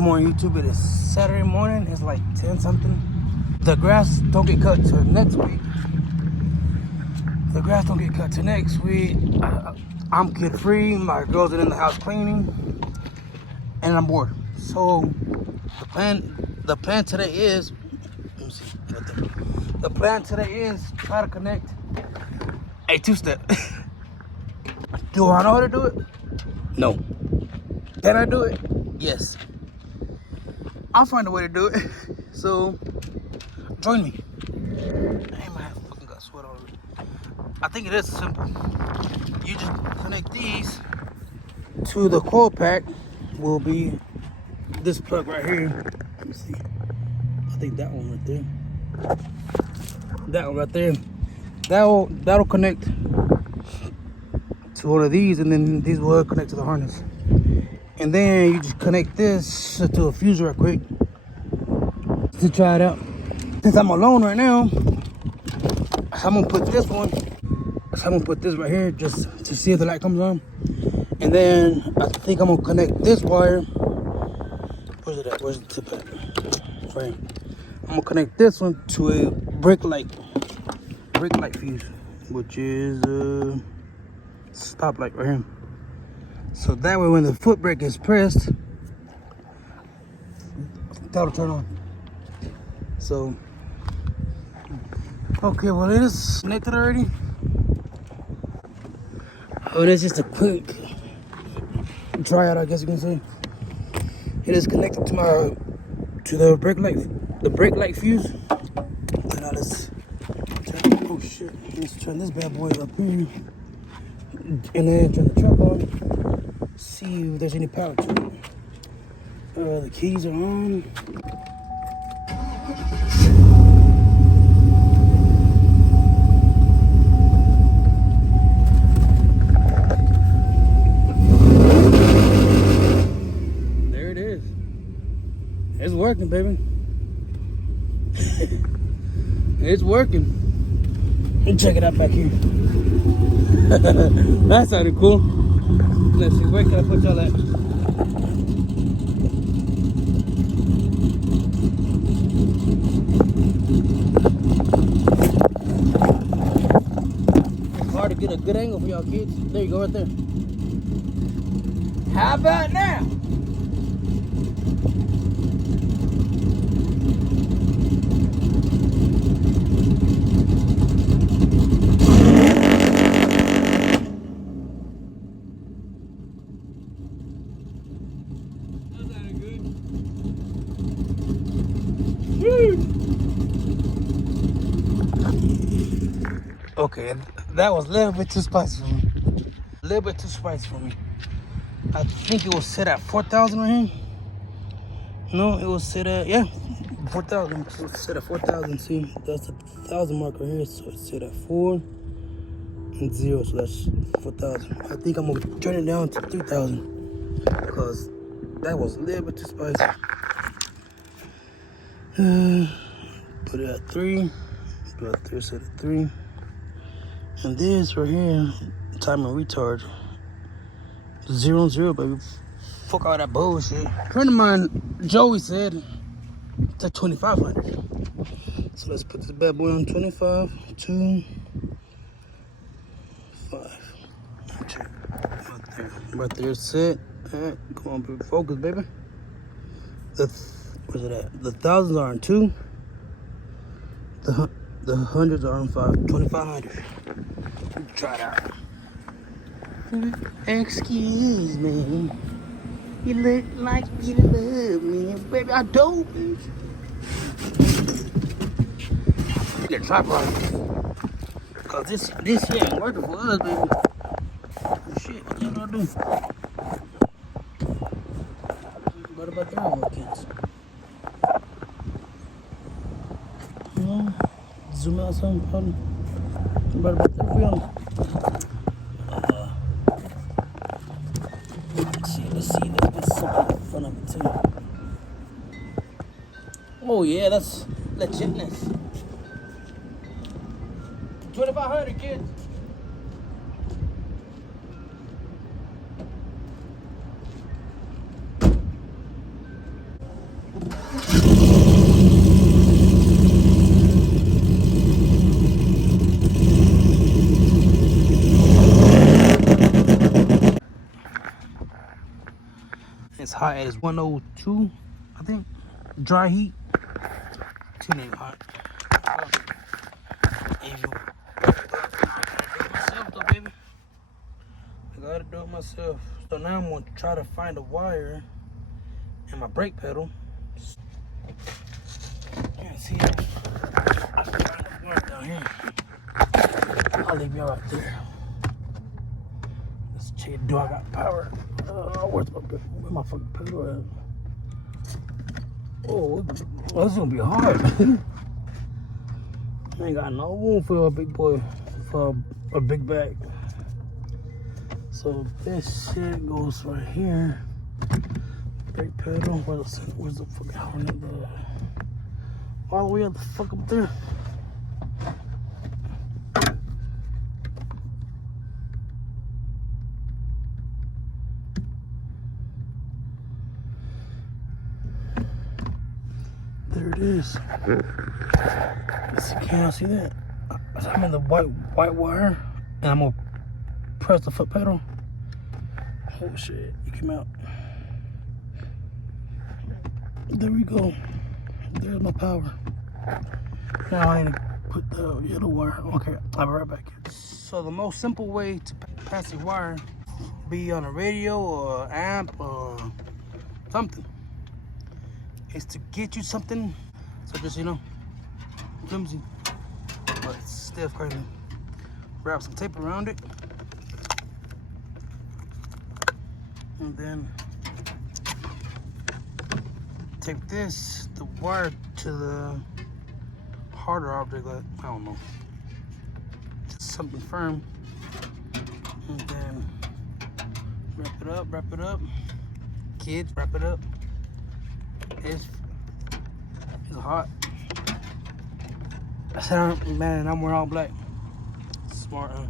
Good morning, YouTube. It is Saturday morning. It's like 10 something. The grass don't get cut till next week. The grass don't get cut till next week. I'm kid free. My girls are in the house cleaning, and I'm bored. So the plan today is, let me see, right there. The plan today is try to connect a two-step. Do I know how to do it? No. Can I do it? Yes. I'll find a way to do it. So join me. Damn, I fucking got sweat already. I think it is simple. You just connect these to the coil pack. Will be this plug right here. Let me see. I think that one right there. That one right there. That'll connect to one of these, and then these will connect to the harness. And then you just connect this to a fuse real quick to try it out. Since I'm alone right now, I'm gonna put this one. I'm gonna put this right here just to see if the light comes on. And then I think I'm gonna connect this wire. Where's it at? Where's the tip at? Right. I'm gonna connect this one to a brake light fuse, which is a stoplight right here. So that way, when the foot brake is pressed, that'll turn on. So, okay, well, it is connected already. Oh, that's just a quick tryout, I guess you can say. It is connected to the brake light fuse. So now let's turn this bad boy up here, and then turn the truck on. See if there's any power to it. The keys are on. There it is. It's working, baby. It's working. And check it out back here. That sounded cool. Let's see, where can I put y'all at? It's hard to get a good angle for y'all kids. There you go, right there. How about now? Okay, that was a little bit too spicy for me. A little bit too spicy for me. I think it was set at 4,000 right here. No, it was set at, yeah, 4,000. It was set at 4,000. See, that's the 1,000 mark right here. So it's set at 4 and 0. So that's 4,000. I think I'm gonna turn it down to 3,000 because that was a little bit too spicy. Put it at 3. Put it at 3, set at 3. And this right here, timer retard, 0 and 0, baby. Fuck all that bullshit. A friend of mine, Joey, said it's at 2,500. So let's put this bad boy on 25, 2, 5. Right there. Right there, set. Alright, come on, baby. Focus, baby. Where's it at? The thousands are on 2. The hundreds are on 5. 2,500. Try it out. Excuse me. You look like you love me, baby. I don't. Get a tripod. Cause this shit ain't working for us, baby. Shit, what y'all gonna do? What about their own kids? Zoom out some, probably. What about their film? Let's put something in front of it too. Oh yeah, that's legitness. 2,500 kids. It's hot as 102, I think. Dry heat. Too damn hot. I gotta do it myself. So now I'm gonna try to find a wire and my brake pedal. Yeah, see, I can find a wire down here. I'll leave y'all right there. Let's check. Do I got power? Where's my fucking pedal at? Oh, this is gonna be hard. I ain't got no room for a big boy, for a big bag. So this shit goes right here. Brake pedal. Where's the fucking horn? All the way up the fuck up there. There it is. Can I see that? I'm in the white wire, and I'm gonna press the foot pedal. Oh shit! It came out. There we go. There's my power. Now I need to put the yellow wire. Okay, I'll be right back. So the most simple way to pass a wire, be on a radio or amp or something, is to get you something. So just, you know, flimsy, but stiff, crazy. Wrap some tape around it, and then tape the wire to the harder object, like, I don't know, just something firm, and then wrap it up. Kids, wrap it up. It's hot. I said, man, I'm wearing all black. Smart, huh?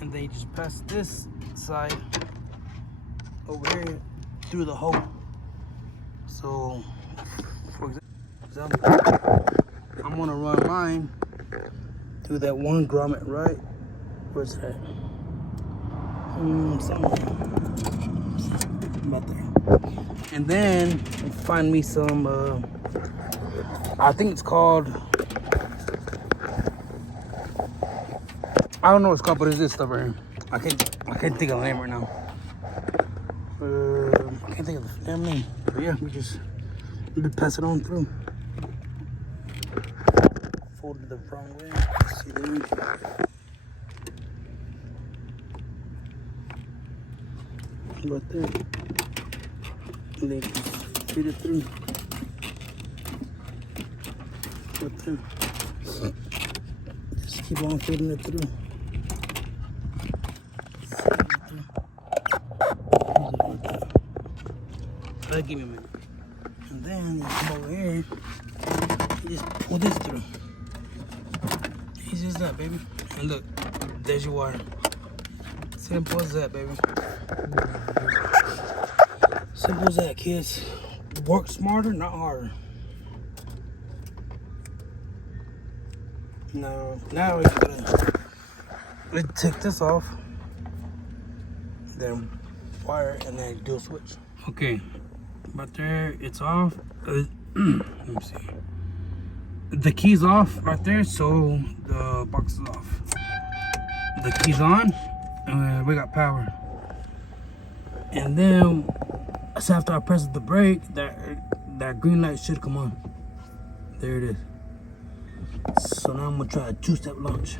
And then you just pass this side over here through the hole. So, for example, I'm gonna run mine through that one grommet, right? Where's that? Something about there. And then find me some, I think it's called, I don't know what it's called, but it's this stuff right here. I can't think of the name right now. I can't think of the damn name. But yeah, we just pass it on through. Fold it the wrong way. See there. About that. And then feed it through. Right there. Just keep on feeding it through. Give me a minute. And then you come over here, you just pull this through. Easy as that, baby. And look, there's your wire. Simple as that, baby. Simple as that, kids. Work smarter, not harder. Now we're gonna take this off, then wire, and then do a switch. Okay. But there, it's off. Let me see. The key's off right there, so the box is off. The key's on, and we got power. And then, so after I press the brake, that green light should come on. There it is. So now I'm gonna try a two-step launch.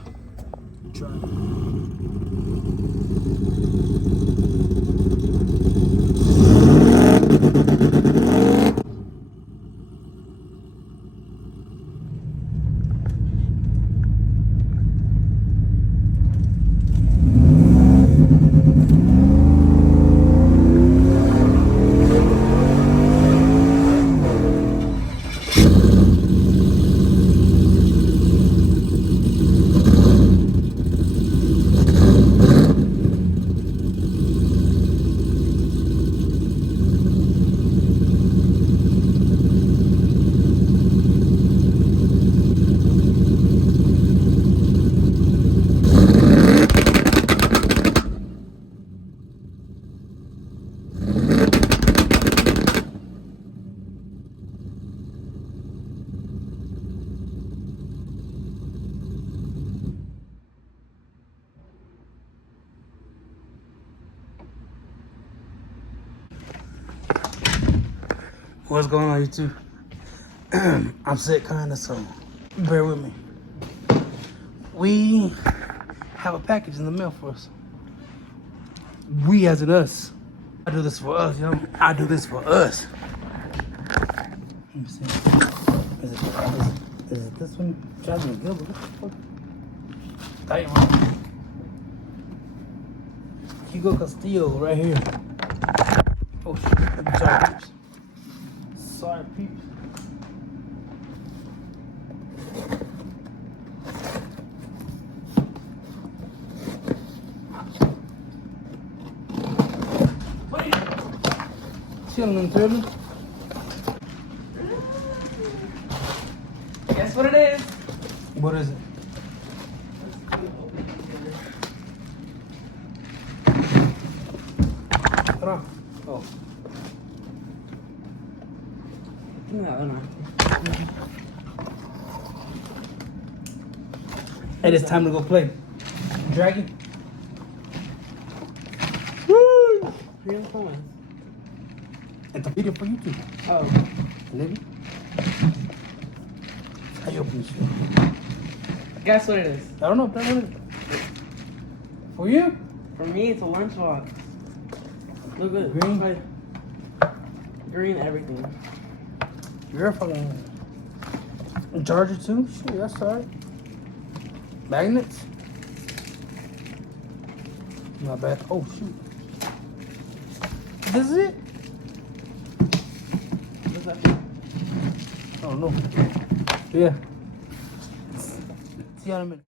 Try it. What's going on, YouTube? I'm sick, kinda, so bear with me. We have a package in the mail for us. We as in us. I do this for us, yo. I do this for us. Let me see. Is it this one? Jasmine Gilbert. What the fuck? Damn. Hugo Castillo right here. Oh shit. Sorry, peeps. Sorry, peeps. Chilling, chilling. Guess what it is? What is it? Hold on. Oh. No. Hey, it's time to go play. Dragon. Woo! Real coins. It's a video for YouTube. Oh. Nigga. How you open this shit? Guess what it is? I don't know. What it is. For you? For me, it's a lunchbox. Look good. Green? Like, green everything. You're a fucking charger too? Shit, that's alright. Magnets? Not bad. Oh shoot. This is it? What's that? I don't know. Yeah. See you in a minute.